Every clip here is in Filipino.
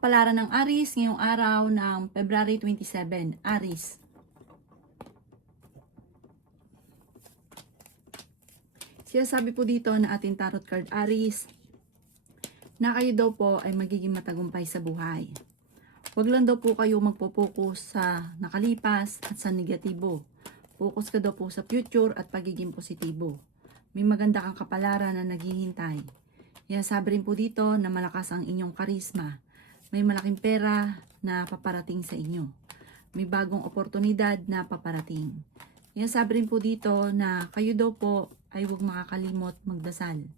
Kapalaran ng Aries ngayong araw ng February 27. Aries. Sinasabi po dito na ating tarot card Aries na kayo daw po ay magiging matagumpay sa buhay. Huwag lang daw po kayo magpo-focus sa nakalipas at sa negatibo. Focus ka daw po sa future at pagiging positibo. May maganda kang kapalaran na naghihintay. Sinasabi rin po dito na malakas ang inyong karisma. May malaking pera na paparating sa inyo. May bagong oportunidad na paparating. Sabi rin po dito na kayo daw po ay huwag makakalimot magdasal.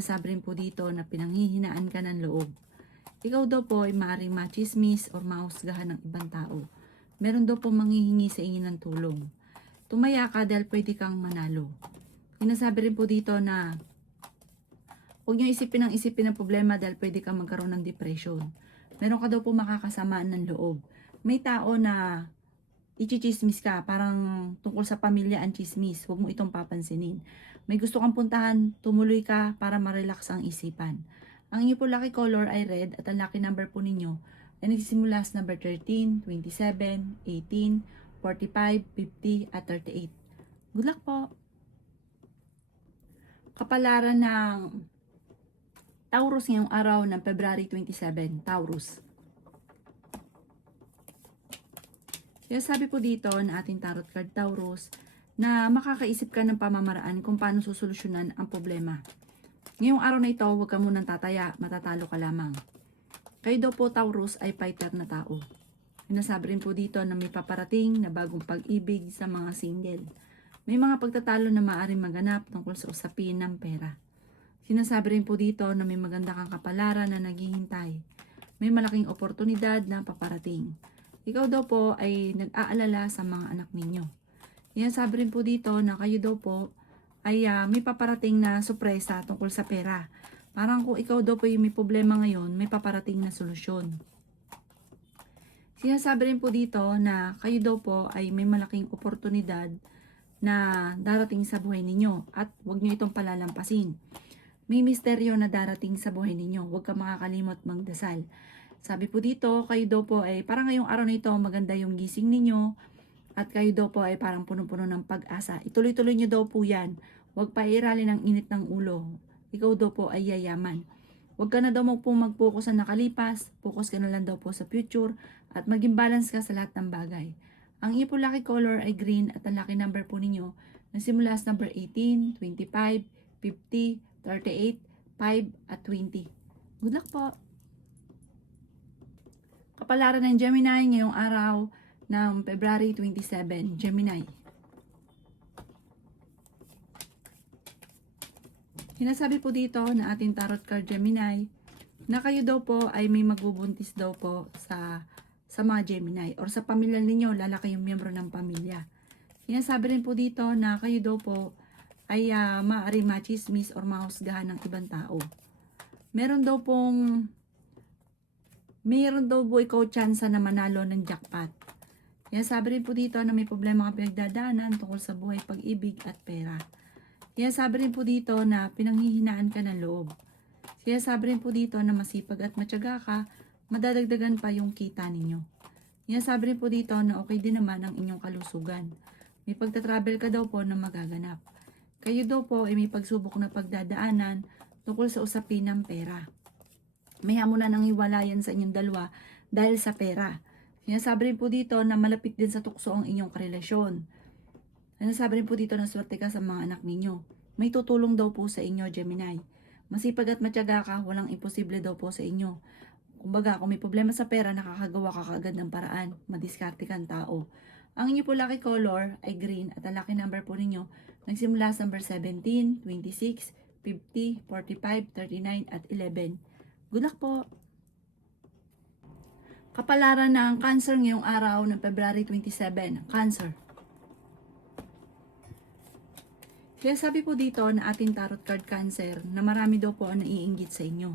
Sabi rin po dito na pinanghihinaan ka ng loob. Ikaw daw po ay maaaring machismis o mahusgahan ng ibang tao. Meron daw po manghihingi sa inyo ng tulong. Tumaya ka dahil pwede kang manalo. Sinasabi rin po dito na huwag niyo isipin ang problema dahil pwede kang magkaroon ng depression. Meron ka daw po makakasamaan ng loob. May tao na ichichismis ka, parang tungkol sa pamilya ang chismis. Huwag mo itong papansinin. May gusto kang puntahan, tumuloy ka para ma-relax ang isipan. Ang inyo po lucky color ay red at ang lucky number po ninyo ay nagsisimula sa number 13, 27, 18, 45, 50 at 38. Good luck po! Kapalaran ng Taurus ngayong araw ng February 27, Taurus. Kaya sabi po dito na ating tarot card Taurus na makakaisip ka ng pamamaraan kung paano susolusyonan ang problema. Ngayong araw na ito, huwag ka munang tataya, matatalo ka lamang. Kayo daw po Taurus ay fighter na tao. Sinasabi rin po dito na may paparating na bagong pag-ibig sa mga single. May mga pagtatalo na maaaring maganap tungkol sa usapin ng pera. Sinasabi rin po dito na may maganda kang kapalaran na naghihintay. May malaking oportunidad na paparating. Ikaw daw po ay nag-aalala sa mga anak ninyo. Sinasabi rin po dito na kayo daw po ay may paparating na sorpresa tungkol sa pera. Parang kung ikaw daw po yung may problema ngayon, may paparating na solusyon. Sinasabi rin po dito na kayo daw po ay may malaking oportunidad na darating sa buhay ninyo at huwag nyo itong palalampasin. May misteryo na darating sa buhay ninyo. Huwag ka makakalimot magdasal. Sabi po dito, kayo daw po ay parang ngayong araw na ito maganda yung gising ninyo at kayo daw po ay parang punong-puno ng pag-asa. Ituloy-tuloy nyo daw po yan. Huwag pairalin ang init ng ulo. Ikaw daw po ay yayaman. Huwag ka na daw mag-focus sa nakalipas. Focus ka na lang daw po sa future at maging balance ka sa lahat ng bagay. Ang iyo po lucky color ay green at ang lucky number po ninyo nagsimula sa number 18, 25, 50, 38, 5 at 20. Good luck po! Kapalaran ng Gemini ngayong araw ng February 27. Gemini. Sinasabi po dito na ating tarot card Gemini na kayo daw po ay may magbubuntis daw po sa mga Gemini or sa pamilya ninyo, lalaki yung miyembro ng pamilya. Sinasabi rin po dito na kayo daw po ay maaari machismis or mahusgahan ng ibang tao. Meron daw po ikaw tsansa na manalo ng jackpot. Kaya sabi rin po dito na may problema ka pinagdadaanan tungkol sa buhay, pag-ibig at pera. Kaya sabi rin po dito na pinanghihinaan ka ng loob. Kaya sabi rin po dito na masipag at matyaga ka, madadagdagan pa yung kita ninyo. Kaya sabi rin po dito na okay din naman ang inyong kalusugan. May pagtatravel ka daw po na magaganap. Kayo daw po ay may pagsubok na pagdadaanan tungkol sa usapin ng pera. May hamunan ng hiwalayan sa inyong dalawa dahil sa pera. Sinasabi rin po dito na malapit din sa tukso ang inyong karelasyon. Sinasabi rin po dito na swerte ka sa mga anak ninyo. May tutulong daw po sa inyo, Gemini. Masipag at matyaga ka, walang imposible daw po sa inyo. Kumbaga, kung may problema sa pera, nakakagawa ka kaagad ng paraan. Madiskarte kang tao. Ang inyo po lucky color ay green at ang lucky number po ninyo nagsimula sa number 17, 26, 50, 45, 39 at 11. Good luck po! Kapalaran ng Cancer ngayong araw ng February 27. Cancer. Kaya sabi po dito na ating tarot card Cancer na marami daw po ang naiinggit sa inyo.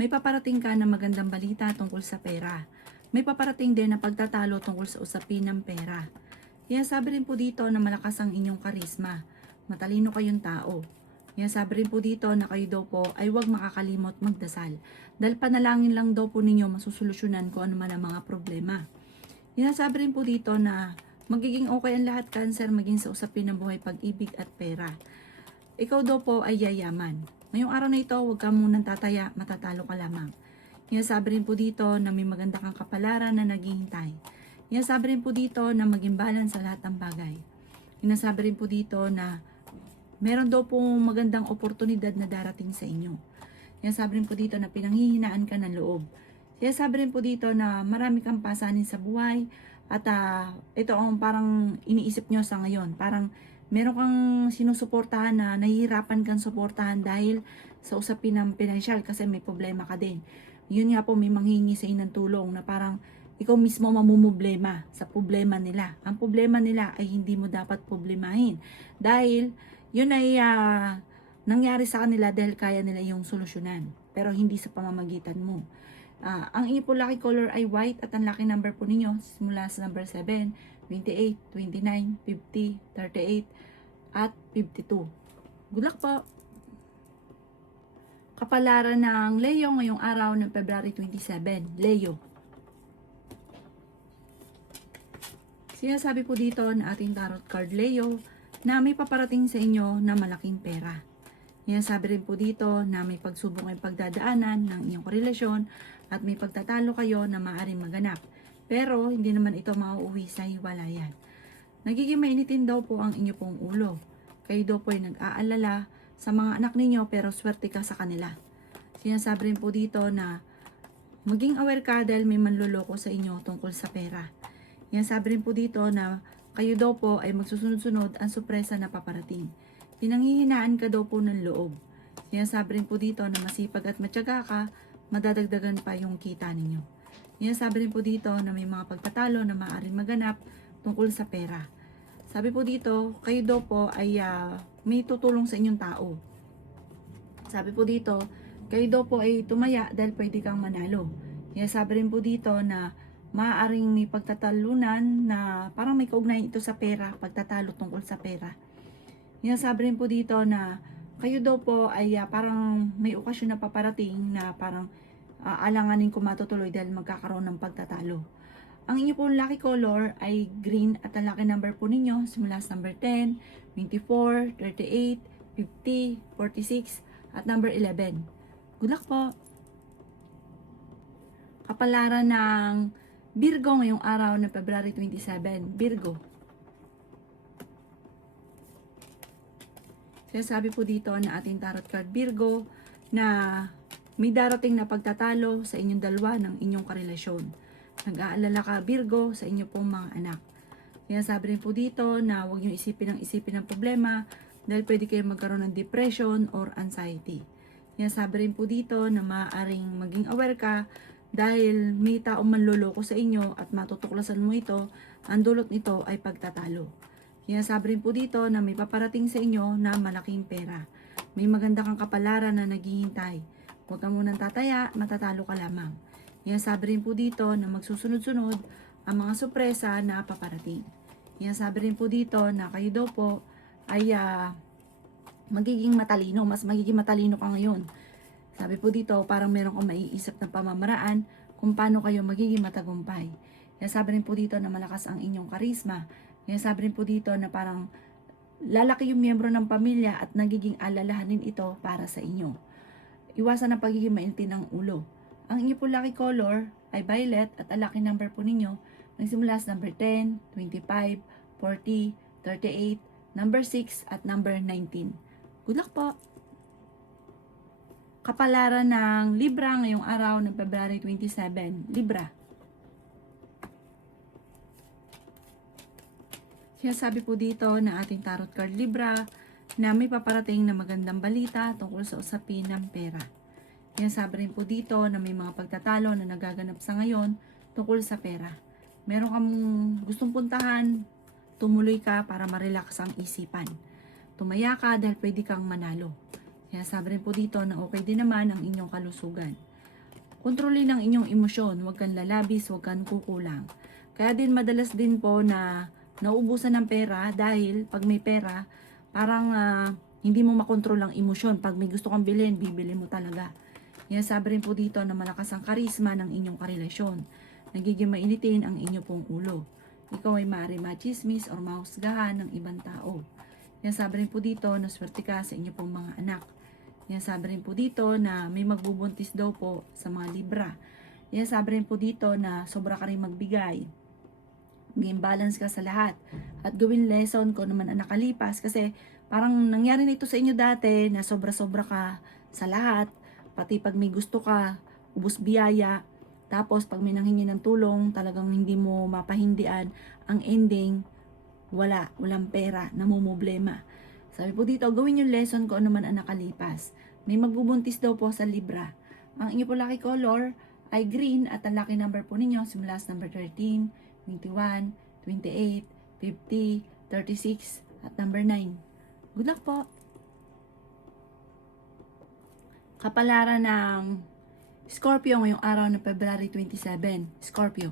May paparating ka na magandang balita tungkol sa pera. May paparating din na pagtatalo tungkol sa usapin ng pera. Kaya sabi rin po dito na malakas ang inyong karisma. Matalino kayong tao. Yan, sabi rin po dito na kayo daw po ay huwag makakalimot magdasal. Dahil panalangin lang daw po ninyo masusolusyonan kung ano man ang mga problema. Yan, sabi rin po dito na magiging okay ang lahat, Cancer, maging sa usapin ng buhay, pag-ibig at pera. Ikaw daw po ay yayaman. Ngayong araw na ito, huwag ka munang tataya, matatalo ka lamang. Yan, sabi rin po dito na may maganda kang kapalaran na naghihintay. Yan, sabi rin po dito na maging balance sa lahat ng bagay. Yan, sabi rin po dito na meron daw pong magandang oportunidad na darating sa inyo. Yan, sabi rin po dito na pinanghihinaan ka ng loob. Yan, sabi rin po dito na marami kang pasanin sa buhay at ito ang parang iniisip nyo sa ngayon. Parang meron kang sinusuportahan na nahihirapan kang suportahan dahil sa usapin ng pinansyal kasi may problema ka din. Yun nga po, may manghingi sa inyo ng tulong na parang ikaw mismo mamumblema sa problema nila. Ang problema nila ay hindi mo dapat problemahin dahil yun ay nangyari sa kanila dahil kaya nila yung solusyonan. Pero hindi sa pamamagitan mo. Ang inyo po lucky color ay white at ang lucky number po ninyo simula sa number 7, 28, 29, 50, 38 at 52. Good luck po! Kapalaran ng Leo ngayong araw ng February 27. Leo. Sinasabi po dito na ating tarot card Leo na may paparating sa inyo na malaking pera. Yan, sabi rin po dito na may pagsubok ay pagdadaanan ng inyong relasyon at may pagtatalo kayo na maaaring maganap. Pero hindi naman ito mauuwi sa hiwalayan. Nagiging mainitin daw po ang inyo pong ulo. Kayo daw po ay nag-aalala sa mga anak ninyo pero swerte ka sa kanila. Sinasabi rin po dito na maging aware ka dahil may manloloko sa inyo tungkol sa pera. Yan, sabi rin po dito na kayo daw po ay magsusunod-sunod ang sorpresa na paparating. Pinanghihinaan ka daw po ng loob. Sinasabi rin po dito na masipag at matyaga ka, madadagdagan pa yung kita ninyo. Sinasabi rin po dito na may mga pagtatalo na maaaring maganap tungkol sa pera. Sabi po dito, kayo daw po ay may tutulong sa inyong tao. Sabi po dito, kayo daw po ay tumaya dahil pwede kang manalo. Sinasabi rin po dito na maaaring may pagtatalunan na parang may kaugnayan ito sa pera, pagtatalo tungkol sa pera. Sinasabi rin po dito na kayo daw po ay parang may okasyon na paparating na parang alanganin kung matutuloy dahil magkakaroon ng pagtatalo. Ang inyo pong lucky color ay green at ang lucky number po ninyo simula sa number 10, 24, 38, 50, 46 at number 11. Good luck po! Kapalaran ng Virgo ngayong araw ng February 27. Virgo. Sabi po dito na ating tarot card Virgo na may darating na pagtatalo sa inyong dalawa ng inyong karelasyon. Nag-aalala ka Virgo sa inyo pong mga anak. Sabi rin po dito na huwag nyo isipin ng problema dahil pwede kayo magkaroon ng depression or anxiety. Sabi rin po dito na maaaring maging aware ka dahil may taong manloloko sa inyo at matutuklasan mo ito, ang dulot nito ay pagtatalo. Sabi rin po dito na may paparating sa inyo na malaking pera. May maganda kang kapalaran na naghihintay. Huwag ka munang tataya, matatalo ka lamang. Sabi rin po dito na magsusunod-sunod ang mga sorpresa na paparating. Sabi rin po dito na kayo daw po ay magiging matalino, mas magiging matalino ka ngayon. Sabi po dito, parang meron kang maiisip na pamamaraan kung paano kayo magiging matagumpay. Sabi rin po dito na malakas ang inyong karisma. Sabi rin po dito na parang lalaki yung miyembro ng pamilya at nagiging alalahanin ito para sa inyo. Iwasan ang pagiging maintin ng ulo. Ang inyo po lucky color ay violet at ang lucky number po ninyo nagsimula sa number 10, 25, 40, 38, number 6 at number 19. Good luck po! Kapalaran ng Libra ngayong araw ng February 27. Libra. Sinasabi po dito na ating tarot card Libra na may paparating na magandang balita tungkol sa usapin ng pera. Sinasabi rin po dito na may mga pagtatalo na nagaganap sa ngayon tungkol sa pera. Meron kang gustong puntahan, tumuloy ka para ma-relax ang isipan. Tumaya ka dahil pwede kang manalo. Sabi rin po dito na okay din naman ang inyong kalusugan. Kontrolin ang inyong emosyon, huwag kang lalabis, huwag kang kukulang. Kaya din madalas din po na nauubusan ng pera dahil pag may pera, parang hindi mo makontrol ang emosyon. Pag may gusto kang bilhin, bibili mo talaga. Yan, sabi rin po dito na malakas ang karisma ng inyong karelasyon. Nagiging mainitin ang inyo pong ulo. Ikaw ay maaari machismis or mahusgahan ng ibang tao. Yan, sabi rin po dito na swerte ka sa inyo pong mga anak. Yan, sabi rin po dito na may magbubuntis daw po sa mga Libra. Yan, sabi rin po dito na sobra ka rin magbigay. Maging balance ka sa lahat. At gawin lesson ko naman ang nakalipas kasi parang nangyari na ito sa inyo dati na sobra-sobra ka sa lahat. Pati pag may gusto ka, ubos biyaya. Tapos pag may nanghingi ng tulong, talagang hindi mo mapahindian. Ang ending, walang pera, namumblema. Sabi po dito, gawin yung lesson ko naman ang nakalipas. May magbubuntis daw po sa Libra. Ang inyo po lucky color ay green at ang lucky number po ninyo simula sa number 13, 21, 28, 50, 36 at number 9. Good luck po! Kapalaran ng Scorpio ngayong araw ng February 27. Scorpio.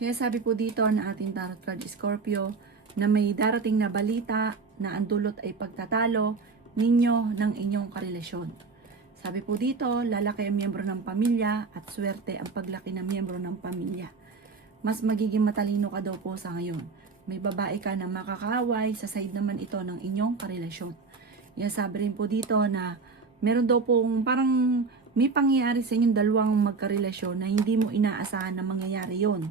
Sinasabi po dito na ating tarot card Scorpio na may darating na balita na ang dulot ay pagtatalo ninyo ng inyong karelasyon. Sabi po dito, lalaki ang miyembro ng pamilya at swerte ang paglaki ng miyembro ng pamilya. Mas magiging matalino ka daw po sa ngayon. May babae ka na makakaaway sa side naman ito ng inyong karelasyon. Yan, sabi rin po dito na meron daw pong parang may pangyayari sa inyong dalawang magkarelasyon na hindi mo inaasahan na mangyayari yon.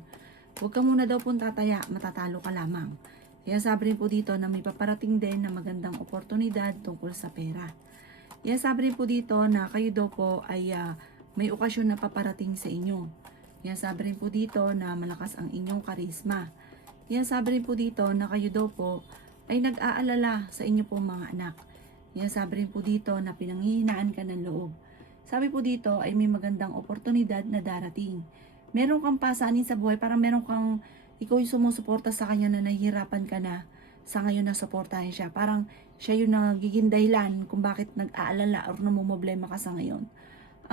Huwag ka muna daw pong tataya, matatalo ka lamang. Kaya sabi rin po dito na may paparating din na magandang oportunidad tungkol sa pera. Kaya sabi rin po dito na kayo daw po ay may okasyon na paparating sa inyo. Kaya sabi rin po dito na malakas ang inyong karisma. Kaya sabi rin po dito na kayo daw po ay nag-aalala sa inyo pong mga anak. Kaya sabi rin po dito na pinanghihinaan ka ng loob. Sabi po dito ay may magandang oportunidad na darating. Meron kang pasanin sa buhay, parang meron kang, ikaw yung sumusuporta sa kanya na nahihirapan ka na sa ngayon na suportahin siya. Parang siya yung nagiging dahilan kung bakit nag-aalala or namumblema ka sa ngayon.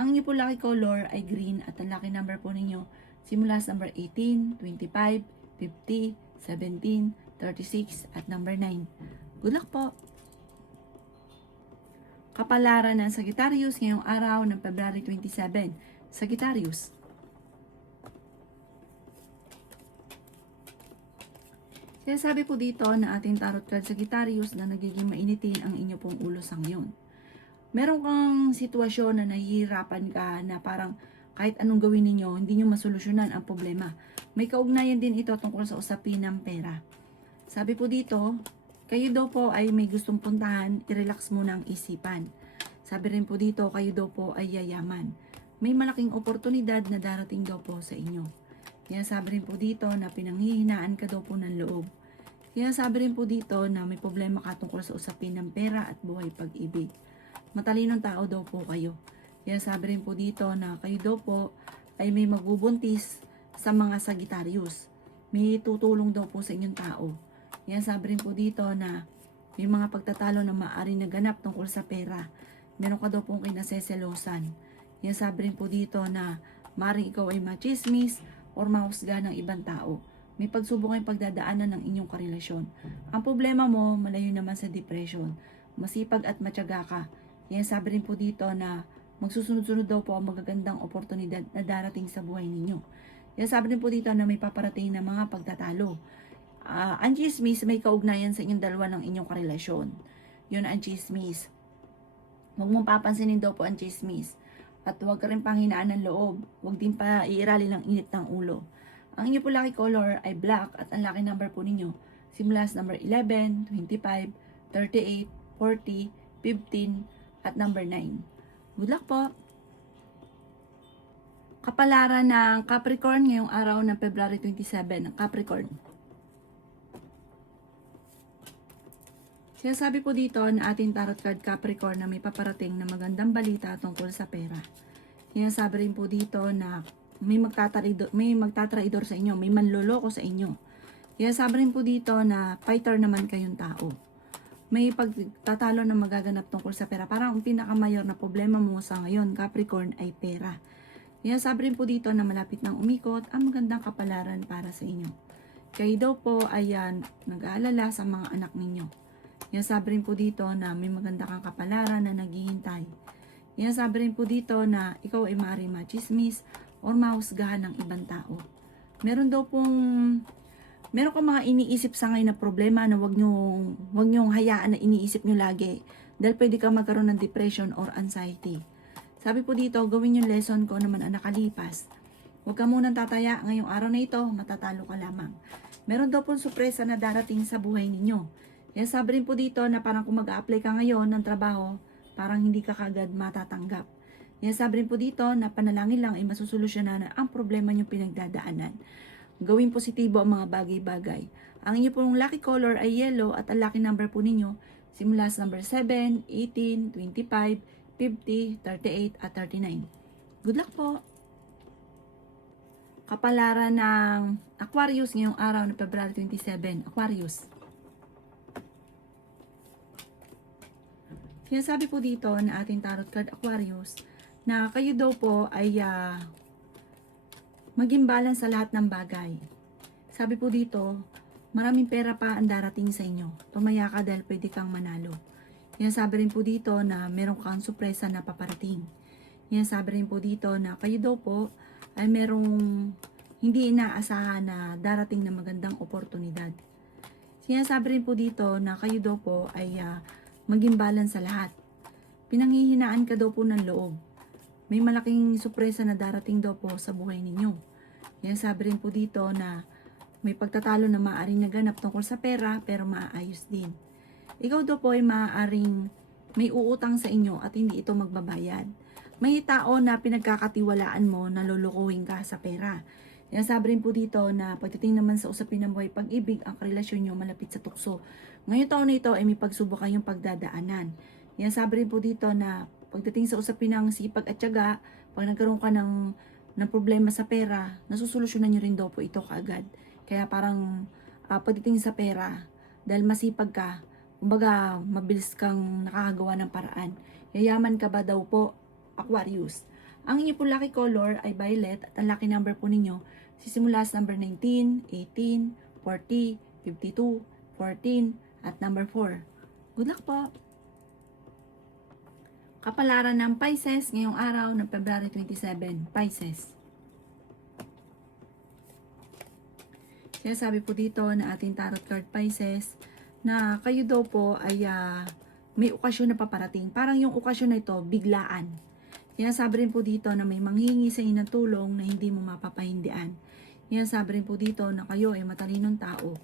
Ang inyo po lucky color ay green at ang lucky number po ninyo simula sa number 18, 25, 50, 17, 36 at number 9. Good luck po! Kapalaran ng Sagittarius ngayong araw ng February 27. Sagittarius. Kaya sabi po dito na ating tarot card Sagittarius na nagiging mainitin ang inyo pong ulo sa ngayon. Meron kang sitwasyon na nahihirapan ka na parang kahit anong gawin ninyo, hindi nyo masolusyonan ang problema. May kaugnayan din ito tungkol sa usapin ng pera. Sabi po dito, kayo daw po ay may gustong puntahan, i-relax muna ang isipan. Sabi rin po dito, kayo daw po ay yayaman. May malaking oportunidad na darating daw po sa inyo. Kaya sabi rin po dito na pinanghihinaan ka daw po ng loob. Kaya sabi rin po dito na may problema ka tungkol sa usapin ng pera at buhay pag-ibig. Matalinong tao daw po kayo. Kaya sabi rin po dito na kayo daw po ay may magbubuntis sa mga Sagittarius. May tutulong daw po sa inyong tao. Kaya sabi rin po dito na may mga pagtatalo na maaari naganap tungkol sa pera. Meron ka daw pong kinaseselosan. Kaya sabi rin po dito na maaaring ikaw ay machismis or mahusga ng ibang tao. May pagsubok kayong pagdadaanan ng inyong karelasyon. Ang problema mo, malayo naman sa depression. Masipag at matyaga ka. Kaya sabi rin po dito na magsusunod-sunod daw po ang magagandang oportunidad na darating sa buhay ninyo. Kaya sabi rin po dito na may paparating na mga pagtatalo. Ang chismis, may kaugnayan sa inyong dalawa ng inyong karelasyon. Yun ang chismis. Huwag mong papansinin daw po ang chismis. At huwag ka rin panghinaan ng loob. Huwag din pa iirali ng init ng ulo. Ang inyo po lucky color ay black at ang lucky number po ninyo simula sa number 11, 25, 38, 40, 15 at number 9. Good luck po! Kapalaran ng Capricorn ngayong araw ng February 27 ng Capricorn. Sinasabi po dito na ating tarot card Capricorn na may paparating na magandang balita tungkol sa pera. Sinasabi rin po dito na may magtatraidor sa inyo, may manloloko sa inyo. Sinasabi rin po dito na fighter naman kayong tao. May pagtatalo na magaganap tungkol sa pera. Parang ang pinakamayor na problema mo sa ngayon, Capricorn, ay pera. Sinasabi rin po dito na malapit nang umikot ang magandang kapalaran para sa inyo. kayo daw po ay nag-aalala sa mga anak ninyo. Yan sabi rin po dito na may maganda kang kapalaran na naghihintay. Yan sabi rin po dito na ikaw ay maaaring machismis or mahusgahan ng ibang tao. Meron kang mga iniisip sa ngayon na problema na wag nyong hayaan na iniisip nyo lagi. Dahil pwede kang magkaroon ng depression or anxiety. Sabi po dito, gawin yung lesson ko naman ang nakalipas. Huwag ka munang tataya ngayong araw na ito, matatalo ka lamang. Meron daw pong sorpresa na darating sa buhay ninyo. Yan sabi rin po dito na parang kung mag-a-apply ka ngayon ng trabaho, parang hindi ka kagad matatanggap. Yan sabi rin po dito na panalangin lang ay masusolusyonan ang problema nyo pinagdadaanan. Gawin positibo ang mga bagay-bagay. Ang inyo pong lucky color ay yellow at ang lucky number po ninyo simula sa number 7, 18, 25, 50, 38 at 39. Good luck po! Kapalaran ng Aquarius ngayong araw ng February 27. Aquarius. Sinasabi po dito na ating tarot card Aquarius na kayo daw po ay maging balance sa lahat ng bagay. Sabi po dito, maraming pera pa ang darating sa inyo. Tumaya ka dahil pwede kang manalo. Yan sabi rin po dito na meron kang sorpresa na paparating. Yan sabi rin po dito na kayo daw po ay merong hindi inaasahan na darating na magandang oportunidad. Sinasabi rin po dito na kayo daw po ay maging balance sa lahat. Pinanghihinaan ka daw po ng loob. May malaking sorpresa na darating daw po sa buhay ninyo. Yan sabi rin po dito na may pagtatalo na maaaring naganap tungkol sa pera pero maaayos din. Ikaw daw po ay maaaring may uutang sa inyo at hindi ito magbabayad. May tao na pinagkakatiwalaan mo na lulukuhin ka sa pera. Yan sabi rin po dito na pagdating naman sa usapin ng buhay pag-ibig, ang relasyon nyo malapit sa tukso. Ngayong taon na ito ay may pagsubok kayong pagdadaanan. Yan sabi rin po dito na pagdating sa usapin ng sipag at tiyaga, pag nagkaroon ka ng problema sa pera, nasusolusyonan nyo rin daw po ito kaagad. Kaya parang pagdating sa pera, dahil masipag ka, kumbaga mabilis kang nakakagawa ng paraan. Yayaman ka ba daw po, Aquarius? Ang inyo po lucky color ay violet at ang lucky number po ninyo sisimula sa number 19, 18, 40, 52, 14 at number 4. Good luck po! Kapalaran ng Pisces ngayong araw ng February 27. Pisces. Sinasabi po dito na ating tarot card Pisces na kayo daw po ay may okasyon na paparating. Parang yung okasyon na ito, biglaan. Sinasabi rin po dito na may manghingi sa inyo ng tulong na hindi mo mapapahindian. Sinasabi rin po dito na kayo ay matalinong tao.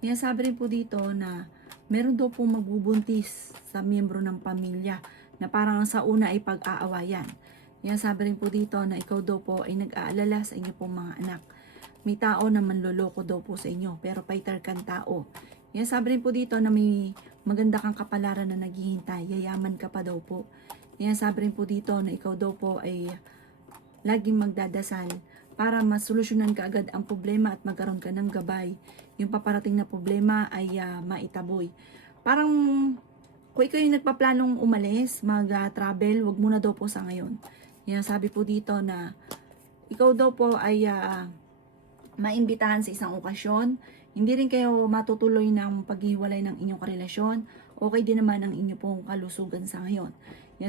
Sinasabi rin po dito na meron daw po magbubuntis sa miyembro ng pamilya na parang sa una ay pag-aawayan. Sinasabi rin po dito na ikaw daw po ay nag-aalala sa inyo pong mga anak. May tao na manloloko daw po sa inyo pero fighter kang tao. Sabi rin po dito na may maganda kang kapalaran na naghihintay, yayaman ka pa daw po. Sabi rin po dito na ikaw daw po ay laging magdadasal para masolusyonan ka agad ang problema at magkaroon ka ng gabay. Yung paparating na problema ay maitaboy. Parang kung ikaw yung nagpaplanong umalis, mag-travel, wag muna daw po sa ngayon. Sabi po dito na ikaw daw po ay maimbitahan sa isang okasyon. Hindi rin kayo matutuloy ng paghiwalay ng inyong karelasyon. Okay din naman ang inyo pong kalusugan sa ngayon.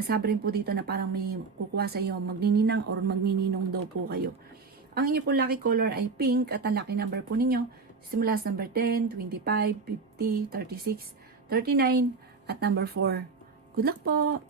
Sabi rin po dito na parang may kukuha sa iyo, magnininang or magnininong daw po kayo. Ang inyo pong lucky color ay pink at ang lucky number po ninyo simula sa number 10, 25, 50, 36, 39 at number 4. Good luck po!